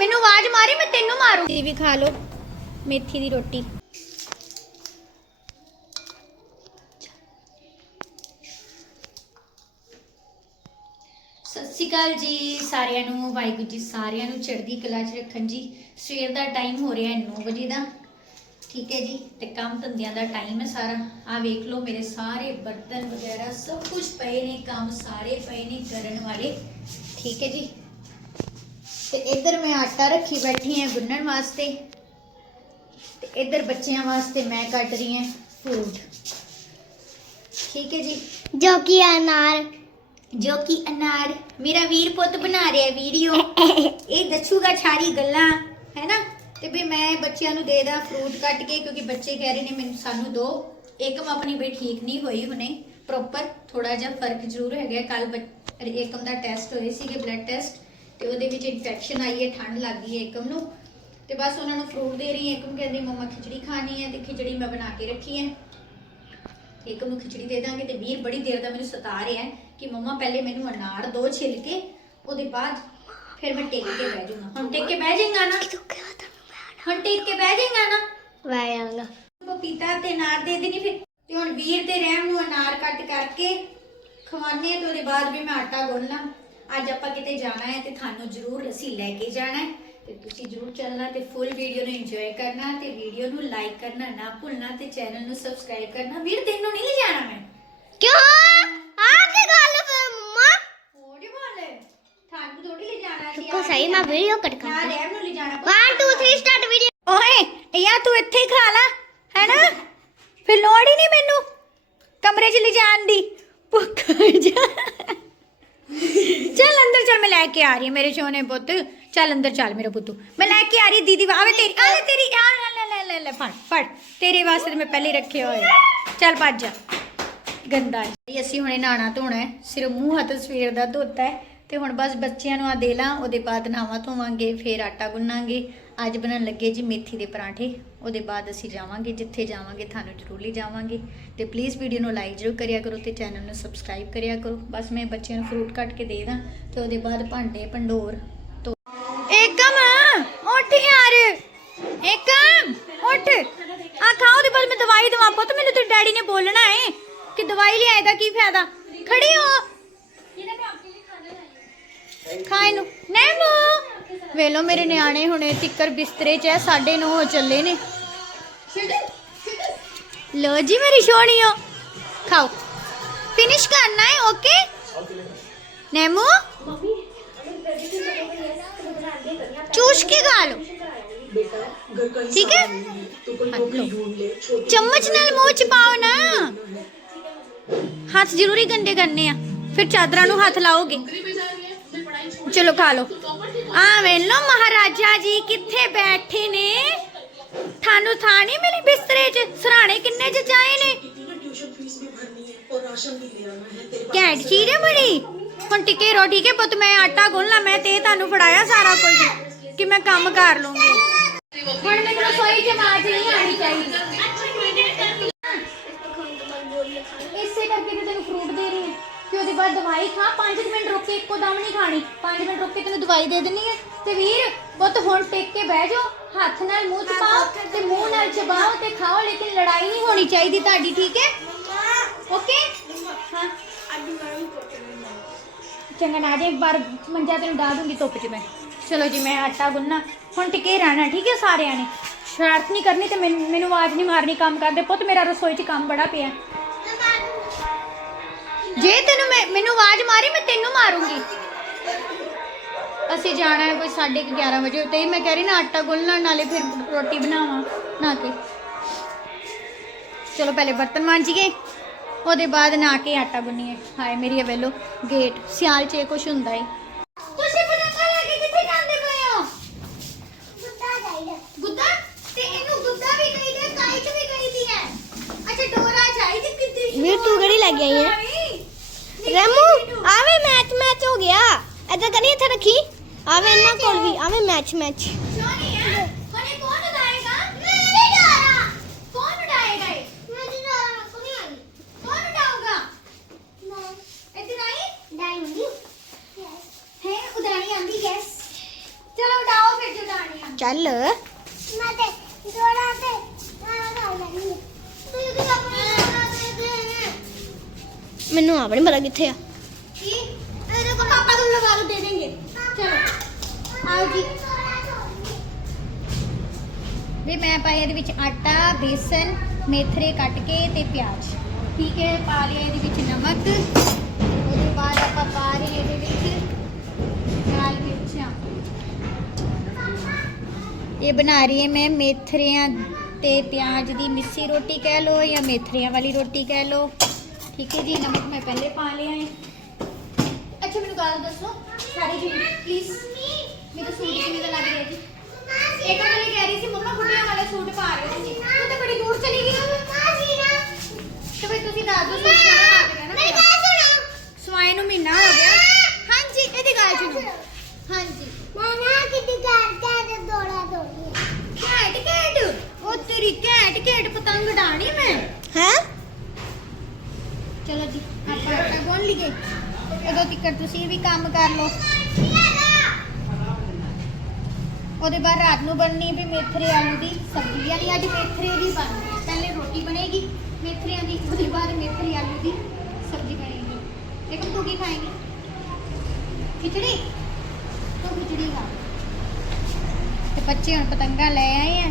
ਮੈਨੂੰ ਆਵਾਜ਼ ਮਾਰੀ, ਮੈਂ ਤੈਨੂੰ ਮਾਰੂ। ਇਹ ਵੀ ਖਾ ਲਓ, ਮੇਥੀ ਦੀ ਰੋਟੀ। ਸਤਿ ਸ਼੍ਰੀ ਅਕਾਲ ਜੀ ਸਾਰਿਆਂ ਨੂੰ, ਵਾਹਿਗੁਰੂ ਜੀ ਸਾਰਿਆਂ ਨੂੰ, ਚੜ੍ਹਦੀ ਕਲਾ 'ਚ ਰੱਖਣ ਜੀ। ਸਵੇਰ ਦਾ ਟਾਈਮ ਹੋ ਰਿਹਾ ਹੈ 9 ਵਜੇ ਦਾ। ਠੀਕ ਹੈ ਜੀ, ਤੇ ਕੰਮ ਧੰਦਿਆਂ ਦਾ ਟਾਈਮ ਹੈ ਸਾਰਾ। ਆ ਵੇਖ ਲਓ, ਮੇਰੇ ਸਾਰੇ ਬਰਤਨ ਵਗੈਰਾ ਸਭ ਕੁਝ ਪਏ ਨੇ, ਕੰਮ ਸਾਰੇ ਪਏ ਨੇ ਕਰਨ ਵਾਲੇ। ਠੀਕ ਹੈ ਜੀ। ਤੇ ਇੱਧਰ ਮੈਂ ਆਟਾ ਰੱਖੀ ਬੈਠੀ ਹਾਂ ਗੁੰਨਣ ਵਾਸਤੇ। ਤੇ ਇੱਧਰ ਬੱਚਿਆਂ ਵਾਸਤੇ ਮੈਂ ਕੱਟ ਰਹੀ ਹਾਂ ਫਰੂਟ ਠੀਕ ਹੈ ਜੀ? ਜੋ ਕਿ ਅਨਾਰ। ਜੋ ਕਿ ਅਨਾਰ। ਮੇਰਾ ਵੀਰ ਪੁੱਤ ਬਣਾ ਰਿਹਾ ਵੀਡੀਓ। ਇਹ ਦੱਸੂਗਾ ਛਾਰੀ ਗੱਲਾਂ ਹੈ ਨਾ ਤੇ ਵੀ ਮੈਂ ਬੱਚਿਆਂ ਨੂੰ ਦੇ ਦਾਂ ਫਰੂਟ ਕੱਟ ਕੇ ਕਿਉਂਕਿ ਬੱਚੇ ਕਹਿ ਰਹੇ ਨੇ ਮੈਨੂੰ ਸਾਨੂੰ ਦੋ। ਏਕਮ ਆਪਣੀ ਵੀ ਠੀਕ ਨਹੀਂ ਹੋਈ ਹੁਣੇ। ਪ੍ਰੋਪਰ ਥੋੜਾ ਜਿਹਾ ਫ਼ਰਕ ਜ਼ਰੂਰ ਹੈਗਾ। ਕੱਲ ਏਕਮ ਦਾ ਟੈਸਟ ਹੋਏ ਸੀਗੇ ਬਲੱਡ ਟੈਸਟ ਤੇ ਉਹਦੇ ਵਿੱਚ ਇਨਫੈਕਸ਼ਨ ਆਈ ਹੈ ਠੰਡ ਲੱਗ ਗਈ ਹੈ ਏਕਮ ਨੂੰ। ਤੇ ਬਸ ਉਹਨਾਂ ਨੂੰ ਫਰੂਟ ਦੇ ਰਹੀ ਹਾਂ। ਏਕਮ ਕਹਿੰਦੀ ਮੰਮਾ ਖਿਚੜੀ ਖਾਣੀ ਹੈ ਤੇ ਖਿਚੜੀ ਮੈਂ ਬਣਾ ਕੇ ਰੱਖੀ ਹੈ। ਇੱਕ ਨੂੰ ਖਿਚੜੀ ਦੇ ਦਾਂਗੇ ਤੇ ਵੀਰ ਬੜੀ ਦੇਰ ਦਾ ਮੈਨੂੰ ਸਤਾ ਰਿਹਾ ਹੈ ਕਿ ਮੰਮਾ ਪਹਿਲੇ ਮੈਨੂੰ ਅਨਾਰ ਦੋ ਛਿਲ ਕੇ ਉਹਦੇ ਬਾਅਦ ਫਿਰ ਮੈਂ ਟੇਕ ਕੇ ਬਹਿ ਜਾਊਂਗਾ। ਹੁਣ ਟੇਕ ਕੇ ਬਹਿ ਜਾਏਗਾ ਨਾ? ਹੁਣ ਟੇਕ ਕੇ ਬਹਿ ਜਾਏਗਾ ਨਾ? ਵਾਇਆਂਗਾ ਪਪੀਤਾ ਤੇ ਅਨਾਰ ਦੇ ਦੇਣੀ ਫਿਰ। ਤੇ ਹੁਣ ਵੀਰ ਤੇ ਰਹਿਮ ਨੂੰ ਅਨਾਰ ਕੱਟ ਕਰਕੇ ਖਵਾਨੇ ਤੇ ਉਹਦੇ ਬਾਅਦ ਵੀ ਮੈਂ ਆਟਾ ਗੁੰਨਣਾ ਅੱਜ ਆਪਾਂ ਕਿਤੇ ਜਾਣਾ ਹੈ ਤੇ ਤੁਹਾਨੂੰ ਜ਼ਰੂਰ ਅਸੀਂ ਲੈ ਕੇ ਜਾਣਾ ਹੈ। ਤੇ ਤੁਸੀਂ ਜ਼ਰੂਰ ਚੱਲਣਾ ਤੇ ਫੁੱਲ ਵੀਡੀਓ ਨੂੰ ਇੰਜੋਏ ਕਰਨਾ ਤੇ ਵੀਡੀਓ ਨੂੰ ਲਾਈਕ ਕਰਨਾ ਨਾ ਭੁੱਲਣਾ ਤੇ ਚੈਨਲ ਨੂੰ ਸਬਸਕ੍ਰਾਈਬ ਕਰਨਾ। ਵੀਰ ਤੈਨੂੰ ਨਹੀਂ ਲਿਜਾਣਾ ਮੈਂ। ਕਿਉਂ? ਆ ਕੀ ਗੱਲ ਫਿਰ ਮੰਮਾ? ਹੋੜੀ ਬੋਲੇ ਤੁਹਾਨੂੰ ਥੋੜੀ ਲਿਜਾਣਾ ਸੀ ਰੁਕੋ ਸਹੀ ਮੈਂ ਵੀਡੀਓ ਕੱਟ ਕਰ ਰਹਿਮ ਨੂੰ ਲਿਜਾਣਾ 1 2 3 ਸਟਾਰਟ ਵੀਡੀਓ ਓਏ ਯਾ ਤੂੰ ਇੱਥੇ ਹੀ ਖਾ ਲਾ ਹੈਨਾ? ਫਿਰ ਲੋੜ ਹੀ ਨਹੀਂ ਮੈਨੂੰ ਕਮਰੇ 'ਚ ਲਿਜਾਣ ਦੀ। ਭੁੱਖ ਜਾ। ਚੱਲ ਅੰਦਰ ਚੱਲ, ਮੈਂ ਲੈ ਕੇ ਆ ਰਹੀ ਹਾਂ ਮੇਰੇ ਸੋਹਣੇ ਪੁੱਤ। ਚੱਲ ਅੰਦਰ ਚੱਲ ਮੇਰਾ ਪੁੱਤੂ। ਮੈਂ ਲੈ ਕੇ ਆ ਰਹੀ ਦੀਦੀ ਆਵੇ ਤੇਰੀ ਆਵੇ ਤੇਰੀ ਆ, ਲੈ ਲੈ ਲੈ ਲੈ ਫੜ ਫੜ। ਤੇਰੇ ਵਾਸਤੇ ਮੈਂ ਪਹਿਲੇ ਰੱਖੇ ਹੋਏ ਚੱਲ ਭੱਜ ਜਾ। ਗੰਦਾ ਹੈ। ਅਸੀਂ ਹੁਣੇ ਨਹਾਣਾ ਧੋਣਾ ਹੈ। ਸਿਰ ਮੂੰਹ ਹੱਥ ਸਵੇਰ ਦਾ ਧੋਤਾ ਹੈ। ਤੇ ਹੁਣ ਬਸ ਬੱਚਿਆਂ ਨੂੰ ਆ ਦੇ ਲਾਂ, ਉਹਦੇ ਬਾਅਦ ਨਹਾਵਾ ਧੋਵਾਂਗੇ, ਫੇਰ ਆਟਾ ਗੁੰਨਾਂਗੇ। ਅੱਜ ਬਣਨ ਲੱਗੇ ਜੀ ਮੇਥੀ ਦੇ ਪਰਾਂਠੇ। ਉਹਦੇ ਬਾਅਦ ਅਸੀਂ ਜਾਵਾਂਗੇ, ਜਿੱਥੇ ਜਾਵਾਂਗੇ, ਤੁਹਾਨੂੰ ਜ਼ਰੂਰ ਲਈ ਜਾਵਾਂਗੇ। ਤੇ ਪਲੀਜ਼ ਵੀਡੀਓ ਨੂੰ ਲਾਈਕ ਜ਼ਰੂਰ ਕਰਿਆ ਕਰੋ ਤੇ ਚੈਨਲ ਨੂੰ ਸਬਸਕ੍ਰਾਈਬ ਕਰਿਆ ਕਰੋ। ਬਸ ਮੈਂ ਬੱਚਿਆਂ ਨੂੰ ਫਰੂਟ ਕੱਟ ਕੇ ਦੇ ਦਾਂ ਤੇ ਉਹਦੇ ਬਾਅਦ ਭਾਂਡੇ, ਭੰਡੋਰ ਤੋਂ ਏਕਮ! ਉੱਠ ਯਾਰ! ਏਕਮ! ਉੱਠ! ਆ ਖਾਓ ਦੇ ਬਾਅਦ ਮੈਂ ਦਵਾਈ ਦਵਾ। ਪੁੱਤ, ਮੈਨੂੰ ਤੇ ਡੈਡੀ ਨੇ ਬੋਲਣਾ ਏ ਕਿ ਦਵਾਈ ਲਿਆਏ ਦਾ ਕੀ ਫਾਇਦਾ? ਖੜੀ ਹੋ! ਖਾ ਇਹਨੂੰ। ਨੈਮੋ ਵੇਲੋ ਮੇਰੇ ਨਿਆਣੇ ਹੁਣੇ ਤਿੱਕਰ ਬਿਸਤਰੇ 'ਚ ਐ 9:30 ਹੋ ਚੱਲੇ ਨੇ। ਲੋ ਜੀ ਮੇਰੀ ਸੋਹਣੀਓ। ਖਾਓ। ਫਿਨਿਸ਼ ਕਰਨਾ ਹੈ ਓਕੇ? ਨੈਮੋ ਚੂਸ ਕੇ ਖਾ ਲਓ। ਠੀਕ ਹੈ ਚਮਚ ਨਾਲ ਮੂੰਹ ਚ ਪਾਓ ਨਾ। ਹੱਥ ਜ਼ਰੂਰੀ ਗੰਦੇ ਕਰਨੇ ਆ। ਫਿਰ ਚਾਦਰਾਂ ਨੂੰ ਹੱਥ ਲਾਓਗੇ। ਚਲੋ ਖਾ ਲਓ। ਆ ਵੇਲੋ ਮਹਾਰਾਜਾ ਜੀ ਕਿੱਥੇ ਬੈਠੇ ਨੇ। ਤੁਹਾਨੂੰ ਥਾਂ ਨਹੀਂ ਮਿਲੀ ਬਿਸਤਰੇ 'ਚ? ਸਰਾਣੇ ਕਿੰਨੇ 'ਚ ਜਾਏ ਨੇ? ਚੀਜ਼ ਹੈ ਬੜੀ। ਹੁਣ ਟਿਕੇ ਰੋ ਠੀਕ ਹੈ ਪੁੱਤ ਮੈਂ ਆਟਾ ਗੁੰਨ ਲਾ ਮੈਂ ਤੇ ਤੁਹਾਨੂੰ ਫੜਾਇਆ ਸਾਰਾ ਕੁਝ ਕਿ ਮੈਂ ਕੰਮ ਕਰ ਲੂੰਗੀ। ਹੁਣ ਮੈਨੂੰ ਰਸੋਈ 'ਚ ਆਵਾਜ਼ ਨਹੀਂ ਆਣੀ ਚਾਹੀਦੀ। ਇਸੇ ਕਰਕੇ ਤੇ ਤੈਨੂੰ ਫਰੂਟ ਦੇ ਰਹੀ ਹਾਂ। ਕਿ ਉਹਦੇ ਬਾਅਦ ਦਵਾਈ ਖਾ 5 ਕੇ ਇੱਕੋ ਦਮ ਨਹੀਂ ਖਾਣੀ। 5 ਮਿੰਟ ਰੁਕ ਕੇ ਤੈਨੂੰ ਦਵਾਈ ਦੇ ਦੇਣੀ ਹੈ ਤੇ ਵੀਰ ਪੁੱਤ ਹੁਣ ਟਿਕ ਕੇ ਬਹਿ ਜਾਓ। ਹੱਥ ਨਾਲ ਮੂੰਹ ਚ ਪਾਓ ਤੇ ਮੂੰਹ ਨਾਲ ਚਬਾਓ ਤੇ ਖਾਓ ਲੇਕਿਨ ਲੜਾਈ ਨਹੀਂ ਹੋਣੀ ਚਾਹੀਦੀ ਤੁਹਾਡੀ ਠੀਕ ਹੈ? ਓਕੇ? ਹਾਂ। ਚੰਗਾ ਨਾ ਜੇ ਇੱਕ ਵਾਰ ਮੰਜਾ ਤੈਨੂੰ ਡਾ ਦੂੰਗੀ ਧੁੱਪ 'ਚ ਮੈਂ। ਚਲੋ ਜੀ ਮੈਂ ਆਟਾ ਗੁੰਨਾ ਹੁਣ ਟਿਕੇ ਰਹਿਣਾ ਠੀਕ ਹੈ ਸਾਰਿਆਂ ਨੇ? ਸ਼ਰਾਰਤ ਨਹੀਂ ਕਰਨੀ ਤੇ ਮੈਨੂੰ ਮੈਨੂੰ ਆਵਾਜ਼ ਨਹੀਂ ਮਾਰਨੀ ਕੰਮ ਕਰਦੇ। ਪੁੱਤ ਮੇਰਾ ਰਸੋਈ 'ਚ ਕੰਮ ਬੜਾ ਪਿਆ। ਜੇ ਤੈਨੂੰ ਮੈਂ ਮੈਨੂੰ ਆਵਾਜ਼ ਮਾਰੀ ਮੈਂ ਤੈਨੂੰ ਮਾਰੂੰਗੀ। ਅਸੀਂ ਜਾਣਾ ਹੈ ਕੋਈ 11:30 ਵਜੇ ਤੇ ਮੈਂ ਕਹਿ ਰਹੀ ਨਾ ਆਟਾ ਗੁੰਨਣਾ ਨਾਲੇ ਫਿਰ ਰੋਟੀ ਬਣਾਵਾਂ ਨਾ ਕੇ। ਚਲੋ ਪਹਿਲੇ ਬਰਤਨ ਮਾਂਜੀਏ ਉਹਦੇ ਬਾਅਦ ਨਾ ਕੇ ਆਟਾ ਗੁੰਨੀਏ। ਹਾਏ ਮੇਰੀ ਵੇਲੋ ਗੇਟ ਸਿਆਲ 'ਚ ਇਹ ਕੁਛ ਹੁੰਦਾ ਏ। ਤੁਸੀਂ ਪਤੰਗਾ ਲੈ ਕੇ ਕਿੱਥੇ ਜਾਂਦੇ ਪਏ ਹੋ? ਗੁੱਦਾ ਤੇ ਇਹਨੂੰ ਗੁੱਦਾ ਵੀ ਕਹੀਦੇ ਕਾਈਟ ਵੀ ਕਹੀਦੀ ਹੈ? ਅੱਛਾ ਡੋਰਾ ਚਾਹੀਦੀ ਕਿੱਥੇ? ਵੀਰ ਤੂੰ ਕਿਹੜੀ ਲੈ ਕੇ ਆਈ ਹੈ? ਰੈਮੂ ਆਵੇ ਮੈਚ ਮੈਚ ਹੋ ਗਿਆ ਐਦਾਂ ਕਰੀ ਇੱਥੇ ਰੱਖੀ ਆਵੇ ਇਹਨਾਂ ਕੋਲ ਵੀ ਆਵੇ ਮੈਚ ਮੈਚ ਸੋਨੀ ਹੈ ਹਣੇ ਕੌਣ ਉਡਾਏਗਾ ਮੈਂ ਨਹੀਂ ਡਾਰਾ ਕੌਣ ਉਡਾਏਗਾ ਇਹ ਮੈਂ ਨਹੀਂ ਮੈਨੂੰ ਆਪ ਨਹੀਂ ਪਤਾ ਕਿੱਥੇ ਆ। ਕੀ? ਇਹਦੇ ਕੋਲ ਪਾਪਾ ਨੂੰ ਲਗਾ ਕੇ ਦੇ ਦੇਂਗੇ। ਚਲੋ। ਆਓ ਜੀ। ਵੀ ਮੈਂ ਪਾਇਆ ਇਹਦੇ ਵਿੱਚ ਆਟਾ ਬੇਸਨ ਮੇਥਰੇ ਕੱਟ ਕੇ ਤੇ ਪਿਆਜ਼। ਠੀਕ ਹੈ ਪਾ ਲਿਆ ਇਹਦੇ ਵਿੱਚ ਨਮਕ। ਉਹਦੇ ਬਾਅਦ ਆਪਾਂ ਪਾ ਰਹੇ ਇਹਦੇ ਵਿੱਚ ਲਾਲ ਮਿਰਚਾਂ। ਇਹ ਬਣਾ ਰਹੀ ਹੈ ਮੈਂ ਮੇਥਰਿਆਂ ਤੇ ਪਿਆਜ਼ ਦੀ ਮਿੱਸੀ ਰੋਟੀ ਕਹਿ ਲਓ ਜਾਂ ਮੇਥਰਿਆਂ ਵਾਲੀ ਰੋਟੀ ਕਹਿ ਠੀਕ ਹੈ ਜੀ ਨਮਕ ਮੈਂ ਪਹਿਲੇ ਪਾ ਲਿਆ ਹੈ। ਅੱਛਾ ਮੈਨੂੰ ਗੱਲ ਦੱਸੋ। ਸਾਰੇ ਜੀ ਪਲੀਜ਼ ਮੇਰਾ ਸੂਟ ਦਾ ਲੱਗ ਰਿਹਾ ਜੀ? ਇੱਕ ਵਾਰੀ ਕਹਿ ਰਹੀ ਸੀ ਮੰਮਾ ਬੁੱਢਿਆਂ ਵਾਲਾ ਸੂਟ ਪਾ ਰਹੇ ਤੁਸੀਂ। ਤੂੰ ਤਾਂ ਬੜੀ ਦੂਰ ਚਲੀ ਗਈ। ਤੇ ਫਿਰ ਤੁਸੀਂ ਦੱਸ ਦਿਓ ਸੂਟ ਕਿਹੜਾ ਲੱਗ ਰਿਹਾ ਨਾ ਮੇਰੀ। ਮੇਰਾ। ਗੱਲ ਸੁਣੋ ਸਵਾਈ ਨੂੰ ਮਹੀਨਾ ਹੋ ਗਿਆ। ਹਾਂਜੀ ਇਹਦੀ ਗੱਲ ਸੁਣੋ। ਹਾਂਜੀ। ਮੈਂ ਨਾ ਕਿਤੇ ਕਰ ਕੇ ਦੋੜਾ ਦੋੜੀ ਕੈਟ ਕੈਟ ਉਹ ਤੇਰੀ ਕੈਟ ਕੈਟ ਪਤੰਗ ਡਾਣੀ ਮੈਂ ਹੈ ਚਲੋ ਜੀ ਆਪਾਂ ਆਟਾ ਉਦੋਂ ਤੱਕ ਤੁਸੀਂ ਵੀ ਕੰਮ ਕਰ ਲਓ। ਉਹਦੇ ਬਾਅਦ ਰਾਤ ਨੂੰ ਬਣਨੀ ਵੀ ਮੇਥਰੇ ਆਲੂ ਦੀ ਸਬਜ਼ੀ ਯਾਨੀ ਅੱਜ ਮੇਥਰੇ ਦੀ ਬਣਨੀ ਪਹਿਲੇ ਰੋਟੀ ਬਣੇਗੀ ਮੇਥਰਿਆਂ ਦੀ ਉਹਦੇ ਬਾਅਦ ਮੇਥਰੇ ਆਲੂ ਦੀ ਸਬਜ਼ੀ ਬਣੇਗੀ। ਲੇਕਿਨ ਤੂੰ ਕੀ ਖਾਏਂਗੀ। ਖਿਚੜੀ? ਤੂੰ ਖਿਚੜੀ ਖਾ ਤੇ ਬੱਚੇ ਹੁਣ ਪਤੰਗਾ ਲੈ ਆਏ ਆ।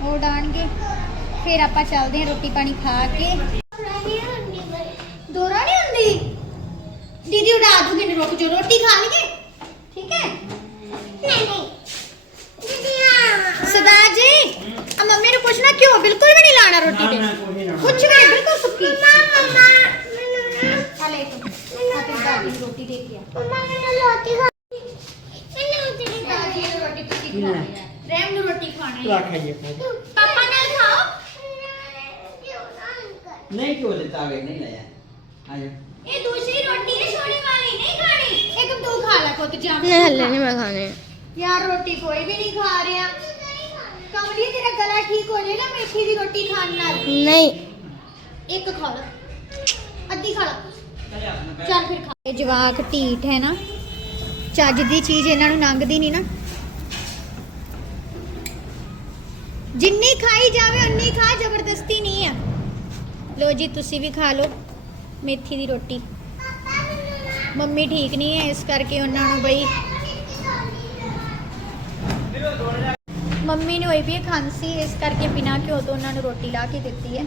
ਉਹ ਉਡਾਣਗੇ ਫਿਰ ਆਪਾਂ ਚੱਲਦੇ ਹਾਂ ਰੋਟੀ ਪਾਣੀ ਖਾ ਕੇ ਦੋਰਾ ਨਹੀਂ ਹੁੰਦੀ ਦੀਦੀ ਉਡਾ ਦੂਗੀ ਨੇ ਰੁਕ ਜੋ ਰੋਟੀ ਖਾ ਲਈਏ ਠੀਕ ਹੈ ਨਹੀਂ ਨਹੀਂ ਦੀਦੀ ਸਦਾ ਜੀ ਆ ਮੰਮੀ ਨੂੰ ਪੁੱਛਣਾ ਕਿਉਂ ਬਿਲਕੁਲ ਵੀ ਨਹੀਂ ਲਾਣਾ ਰੋਟੀ ਤੇ ਕੁਛ ਵੀ ਨਹੀਂ ਬਿਲਕੁਲ ਸੁੱਕੀ ਮਮਾ ਮੈਨੂੰ ਆ ਲੈ ਤੂੰ ਆ ਤੇ ਦਾਦੀ ਨੂੰ ਰੋਟੀ ਦੇ ਕੇ ਆ ਮਮਾ ਮੈਨੂੰ ਪੁੱਤ ਜਾ ਨਹੀਂ ਹੱਲੇ ਨਹੀਂ ਮੈਂ ਖਾਣੇ ਯਾਰ ਰੋਟੀ ਕੋਈ ਵੀ ਨਹੀਂ ਖਾ ਰਿਹਾ। ਕਮਲੀ ਤੇਰਾ ਗਲਾ ਠੀਕ ਹੋ ਜਾਏਗਾ ਮੇਥੀ ਦੀ ਰੋਟੀ ਖਾਣ ਨਾਲ? ਨਹੀਂ। ਇੱਕ ਖਾ ਲੈ। ਅੱਧੀ ਖਾ ਲੈ। ਚੱਲ ਫਿਰ ਖਾ। ਇਹ ਜਵਾਕ ਢੀਠ ਹੈ ਨਾ। ਚੱਜ ਦੀ ਚੀਜ਼ ਇਹਨਾਂ ਨੂੰ ਲੰਘਦੀ ਨਹੀਂ ਨਾ। ਜਿੰਨੀ ਖਾਈ ਜਾਵੇ ਉਨੀ ਖਾ ਜ਼ਬਰਦਸਤੀ ਨਹੀਂ ਆ। ਲੋ ਜੀ ਤੁਸੀਂ ਵੀ ਖਾ ਲਓ ਮੇਥੀ ਦੀ ਰੋਟੀ। ਮੰਮੀ ਠੀਕ ਨਹੀਂ ਹੈ ਇਸ ਕਰਕੇ ਉਹਨਾਂ ਨੂੰ ਬਈ ਮੰਮੀ ਨੂੰ ਹੋਈ ਵੀ ਖਾਂਸੀ ਇਸ ਕਰਕੇ ਬਿਨਾਂ ਘਿਓ ਤੋਂ ਉਹਨਾਂ ਨੂੰ ਰੋਟੀ ਲਾ ਕੇ ਦਿੱਤੀ ਹੈ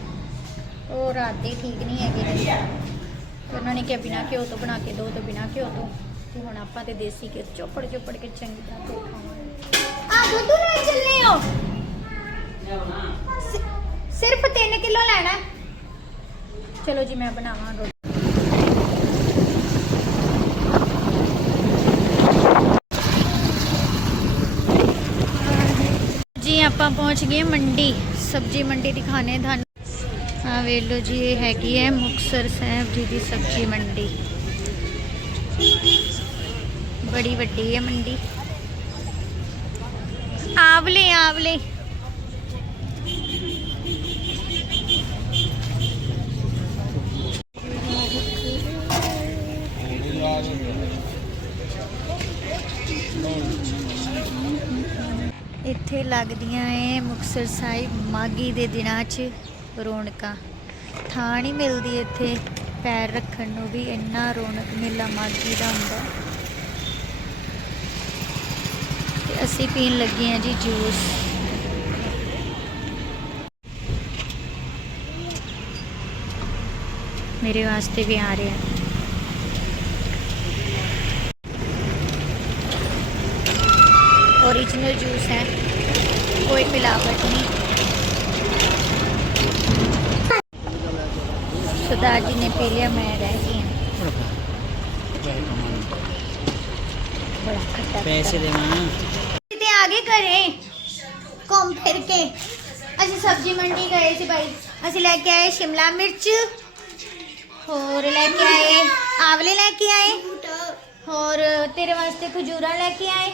ਉਹ ਰਾਤ ਦੇ ਠੀਕ ਨਹੀਂ ਹੈਗੇ ਤੇ ਉਹਨਾਂ ਨੇ ਕਿਹਾ ਬਿਨਾਂ ਘਿਓ ਤੋਂ ਬਣਾ ਕੇ ਦੋ ਤੇ ਬਿਨਾਂ ਘਿਓ ਤੋਂ। ਤੇ ਹੁਣ ਆਪਾਂ ਤੇ ਦੇਸੀ ਘਿਓ ਚੋਪੜ ਚੋਪੜ ਕੇ ਚੰਗੀ ਤਰ੍ਹਾਂ ਤੇ ਖਾਵਾਂਗੇ। ਆ ਦੁੱਧ ਲੈ ਚੱਲੇ ਹੋ। ਸਿਰਫ 3 ਕਿਲੋ ਲੈਣਾ। ਚਲੋ ਜੀ ਮੈਂ ਬਣਾਵਾਂ ਰੋਟੀ ਜੀ ਆਪਾਂ ਪਹੁੰਚ ਗਏ ਮੰਡੀ ਸਬਜੀ ਮੰਡੀ ਦਿਖਾਣੇ ਤੁਹਾਨੂੰ ਆ ਵੇਖ ਲਓ ਜੀ ਇਹ ਹੈਗੀ ਹੈ ਮੁਕਤਸਰ ਸਾਹਿਬ ਜੀ ਦੀ ਸਬਜੀ ਮੰਡੀ ਬੜੀ ਵੱਡੀ ਹੈ ਮੰਡੀ ਆਵਲੇ ਆਵਲੇ ਇੱਥੇ ਲੱਗਦੀਆਂ ਏ ਮੁਕਤਸਰ ਸਾਹਿਬ ਮਾਗੀ ਦੇ ਦਿਨਾਂ 'ਚ ਰੌਣਕਾਂ। ਥਾਂ ਨਹੀਂ ਮਿਲਦੀ ਇੱਥੇ। ਪੈਰ ਰੱਖਣ ਨੂੰ ਵੀ ਇੰਨਾ ਰੌਣਕ ਮੇਲਾ ਮਾਗੀ ਦਾ ਹੁੰਦਾ। ਤੇ ਅਸੀਂ ਪੀਣ ਲੱਗੇ ਹਾਂ ਜੀ ਜੂਸ। ਮੇਰੇ ਵਾਸਤੇ ਵੀ ਆ ਰਿਹਾ। ओरिजिनल जूस है। कोई मिलावट नहीं। सुधा जी ने पी लिया मैं रह गई बड़ा पैसे देना आगे करें। कौन फिर के। असं सब्ज़ी मंडी गए थे भाई। असं लेके आए शिमला मिर्च। और लेके आए आंवले लेके आए। और तेरे वास्ते खजूर लेके आए।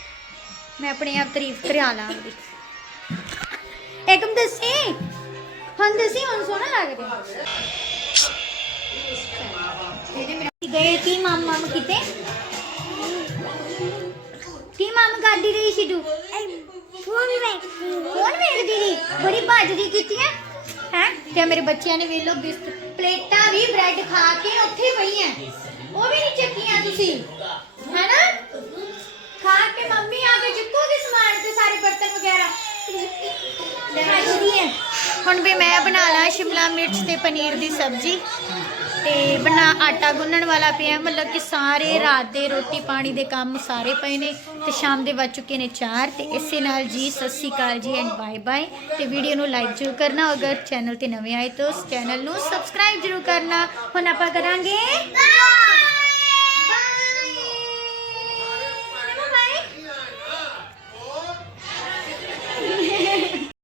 ਮੈਂ ਆਪਣੇ ਆਪ ਤਾਰੀਫ ਕਰਿਆ ਲਾਂ ਆਪਦੀ ਇੱਕਮ ਦੱਸੀ? ਹੁਣ ਦੱਸੀ ਹੁਣ ਸੋਹਣਾ ਲੱਗ ਰਿਹਾ ਇਹਦੇ ਮੇਰਾ ਗਏ ਕੀ ਮਾਮ ਮਾਮ ਕਿਤੇ? ਕੀ ਮਾਮ ਕਰਦੀ ਰਹੀ ਸੀ ਤੂੰ? ਫੋਨ ਵੇਖਦੀ ਕੌਣ ਵੇਖਦੀ ਰਹੀ? ਬੜੀ ਬਾਜਰੀ ਕੀਤੀਆਂ ਹੈ? ਤੇ ਮੇਰੇ ਬੱਚਿਆਂ ਨੇ ਵੇਖ ਲੋ ਬਿਸਕੁਟ ਪਲੇਟਾਂ ਵੀ ਬ੍ਰੈਡ ਖਾ ਕੇ ਉੱਥੇ ਹੀ ਪਈਆਂ। ਉਹ ਵੀ ਨਹੀਂ ਚੱਕੀਆਂ ਤੁਸੀਂ। ਹੈਨਾ? ਖਾ ਕੇ ਮੰਮੀ ਆ ਕੇ ਚੁੱਕੋਗੇ ਸਮਾਨ ਤੇ ਸਾਰੇ ਬਰਤਨ ਵਗੈਰਾ। ਲੈ ਹੁਣ ਵੀ ਮੈਂ ਬਣਾ ਲਾਂ ਸ਼ਿਮਲਾ ਮਿਰਚ ਤੇ ਪਨੀਰ ਦੀ ਸਬਜ਼ੀ। ਤੇ ਬਣਾ ਆਟਾ ਗੁੰਨਣ ਵਾਲਾ ਪਿਆ ਮਤਲਬ ਕਿ ਸਾਰੇ ਰਾਤ ਦੇ ਰੋਟੀ ਪਾਣੀ ਦੇ ਕੰਮ ਸਾਰੇ ਪਏ ਨੇ ਤੇ ਸ਼ਾਮ ਦੇ ਵੱਜ ਚੁੱਕੇ ਨੇ 4 ਤੇ ਇਸੇ ਨਾਲ ਜੀ ਸਤਿ ਸ਼੍ਰੀ ਅਕਾਲ ਜੀ ਐਂਡ ਬਾਏ ਬਾਏ ਤੇ ਵੀਡੀਓ ਨੂੰ ਲਾਈਕ ਜ਼ਰੂਰ ਕਰਨਾ ਅਗਰ ਚੈਨਲ ਤੇ ਨਵੇਂ ਆਏ ਤਾਂ ਉਸ ਚੈਨਲ ਨੂੰ ਸਬਸਕ੍ਰਾਈਬ ਜ਼ਰੂਰ ਕਰਨਾ। ਹੁਣ ਆਪਾਂ ਕਰਾਂਗੇ